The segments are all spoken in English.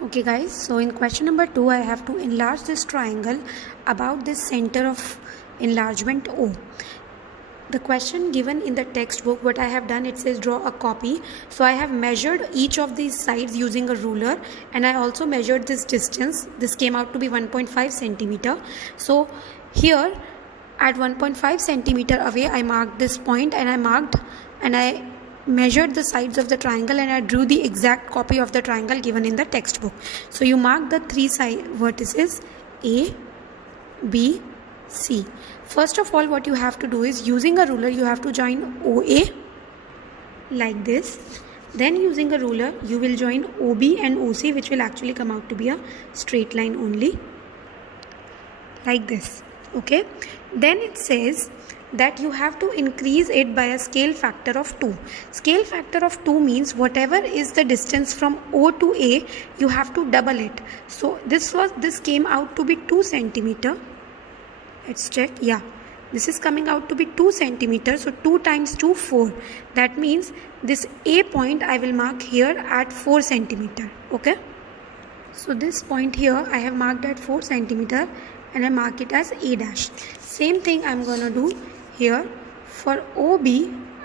Okay guys, so in question number 2 I have to enlarge this triangle about this center of enlargement O. The question given in the textbook, what I have done, it says draw a copy. So I have measured each of these sides using a ruler, and I also measured this distance. This came out to be 1.5 centimeter. So here at 1.5 centimeter away I marked this point, and I measured the sides of the triangle, and I drew the exact copy of the triangle given in the textbook. So you mark the three side vertices A, B, C. First of all, what you have to do is, using a ruler you have to join OA like this. Then using a ruler you will join OB and OC, which will actually come out to be a straight line only like this. Okay, then it says that you have to increase it by a scale factor of 2. Scale factor of 2 means whatever is the distance from O to A, you have to double it. So this came out to be 2 centimeter. Let's check. Yeah, this is coming out to be 2 centimeters. So 2 times 2, 4. That means this A point I will mark here at 4 centimeter. Okay, so this point here I have marked at 4 centimeter, and I mark it as A dash. Same thing I'm gonna do here. For OB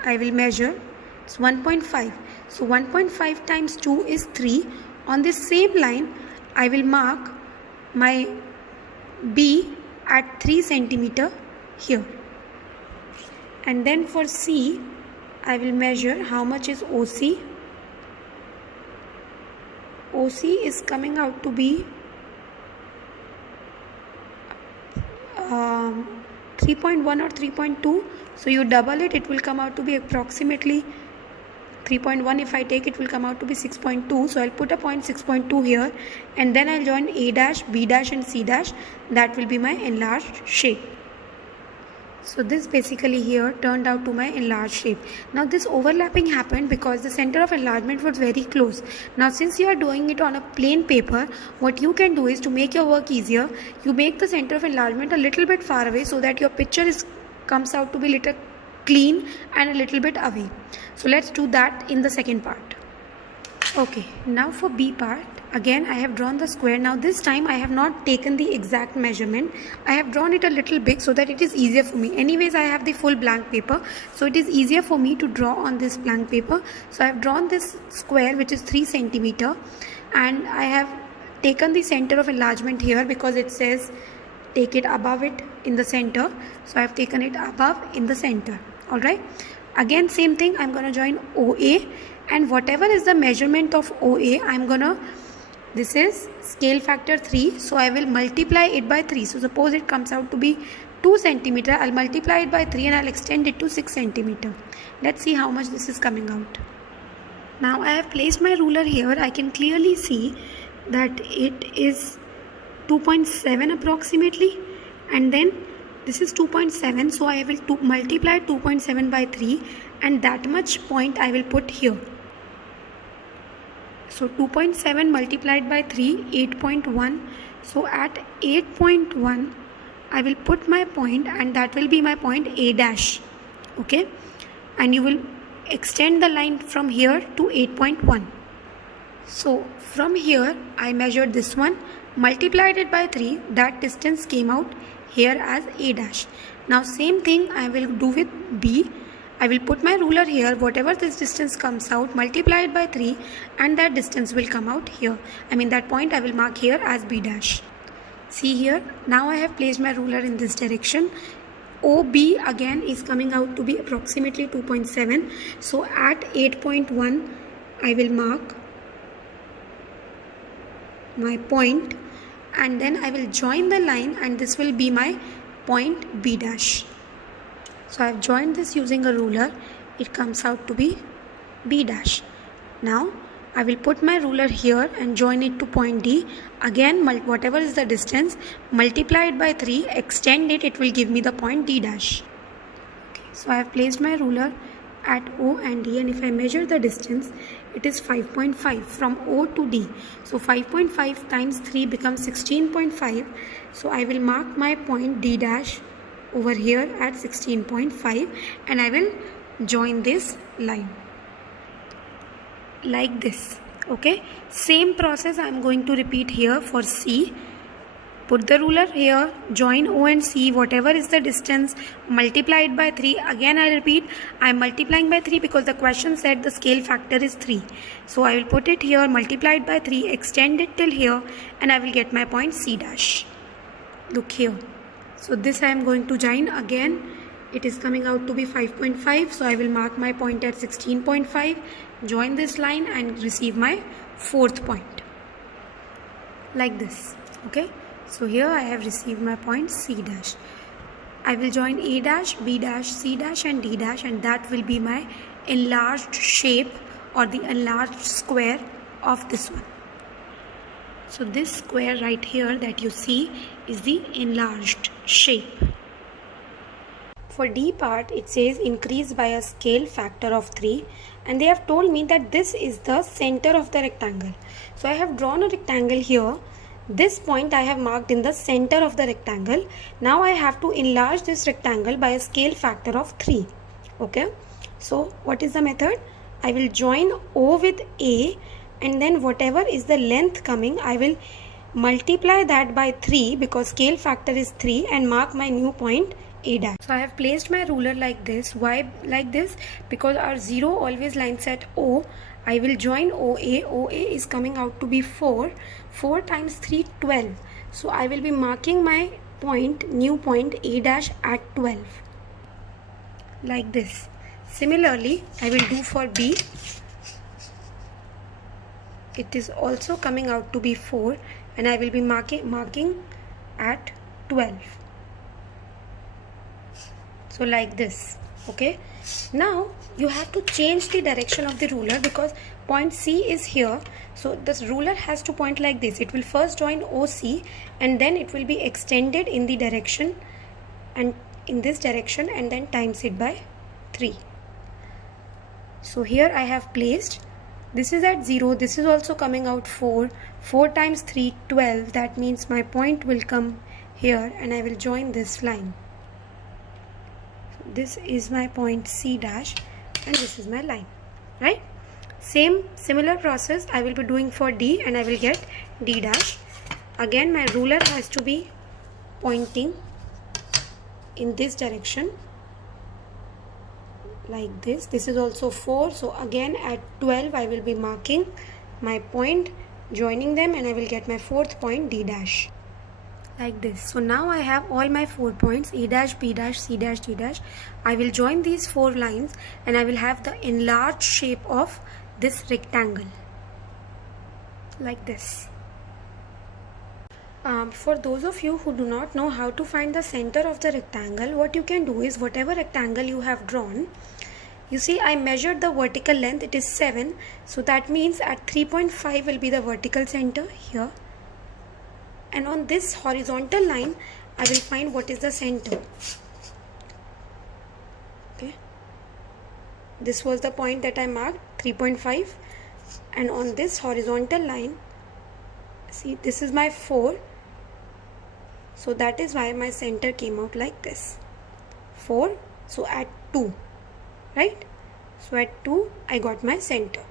I will measure, it's 1.5. So 1.5 times 2 is 3. On this same line I will mark my B at 3 centimeter here. And then for C I will measure how much is OC. OC is coming out to be 3.1 or 3.2. so you double it, it will come out to be approximately 3.1. if I take it will come out to be 6.2. so I'll put a point 6.2 here, and then I'll join A dash, B dash and C dash. That will be my enlarged shape. So this basically here turned out to my enlarged shape. Now this overlapping happened because the center of enlargement was very close. Now since you are doing it on a plain paper, what you can do is, to make your work easier, you make the center of enlargement a little bit far away so that your picture comes out to be little clean and a little bit away. So let's do that in the second part. Okay, now for B part, again I have drawn the square. Now this time I have not taken the exact measurement. I have drawn it a little big so that it is easier for me. Anyways, I have the full blank paper, so it is easier for me to draw on this blank paper. So I have drawn this square which is 3 centimeter, and I have taken the center of enlargement here because it says take it above it in the center. So I have taken it above in the center. Alright, again same thing, I'm gonna join OA, and whatever is the measurement of OA, this is scale factor 3, so I will multiply it by 3. So suppose it comes out to be 2 centimeter, I'll multiply it by 3 and I'll extend it to 6 centimeter. Let's see how much this is coming out. Now I have placed my ruler here. I can clearly see that it is 2.7 approximately, and then this is 2.7, so I will multiply 2.7 by 3, and that much point I will put here. So 2.7 multiplied by 3, 8.1. So at 8.1 I will put my point, and that will be my point A dash. Okay, and you will extend the line from here to 8.1. So from here I measured this one, multiplied it by 3, that distance came out here as A dash. Now same thing I will do with B. I will put my ruler here, whatever this distance comes out, multiply it by 3, and that distance will come out here. That point I will mark here as B dash. See here, now I have placed my ruler in this direction. OB again is coming out to be approximately 2.7. So at 8.1 I will mark my point, and then I will join the line, and this will be my point B dash. So I have joined this using a ruler. It comes out to be B dash. Now I will put my ruler here and join it to point D. Again, whatever is the distance, multiply it by 3, extend it, it will give me the point D dash. Okay, so I have placed my ruler at O and D, and if I measure the distance, it is 5.5 from O to D. So 5.5 times 3 becomes 16.5. So I will mark my point D dash over here at 16.5, and I will join this line like this. Okay, same process I am going to repeat here for C. Put the ruler here, join O and C, whatever is the distance, multiply it by 3. Again I repeat, I am multiplying by 3 because the question said the scale factor is 3. So I will put it here, multiply it by 3, extend it till here, and I will get my point C dash. Look here. So this I am going to join again. It is coming out to be 5.5. So I will mark my point at 16.5, join this line and receive my fourth point. Like this. Okay. So here I have received my point C dash. I will join A dash, B dash, C dash and D dash, and that will be my enlarged shape or the enlarged square of this one. So this square right here that you see is the enlarged shape. For D part, it says increase by a scale factor of 3, and they have told me that this is the center of the rectangle. So I have drawn a rectangle here. This point I have marked in the center of the rectangle. Now I have to enlarge this rectangle by a scale factor of 3. Okay. So what is the method? I will join O with A, and then whatever is the length coming, I will multiply that by 3 because scale factor is 3 and mark my new point A dash. So I have placed my ruler like this. Why like this? Because our 0 always lines at O. I will join OA. OA is coming out to be 4. 4 times 3, 12. So I will be marking my point, new point A dash at 12. Like this. Similarly, I will do for B. It is also coming out to be 4 and I will be marking at 12. So like this. Okay. Now you have to change the direction of the ruler because point C is here. So this ruler has to point like this. It will first join OC and then it will be extended in the direction and in this direction and then times it by 3. So here I have placed, this is at 0, this is also coming out 4. 4 times 3, 12. That means my point will come here and I will join this line. This is my point C dash and this is my line, right? Similar process I will be doing for D and I will get D dash. Again my ruler has to be pointing in this direction like this. This is also 4. So again at 12 I will be marking my point, joining them, and I will get my fourth point D dash. Like this. So now I have all my 4 points A dash, B dash, C dash, D dash. I will join these 4 lines and I will have the enlarged shape of this rectangle like this. For those of you who do not know how to find the center of the rectangle, what you can do is whatever rectangle you have drawn, you see I measured the vertical length, it is 7. So that means at 3.5 will be the vertical center here. And on this horizontal line, I will find what is the center. Okay. This was the point that I marked, 3.5. And on this horizontal line, see this is my 4. So that is why my center came out like this. 4. So at 2. Right. So at 2, I got my center.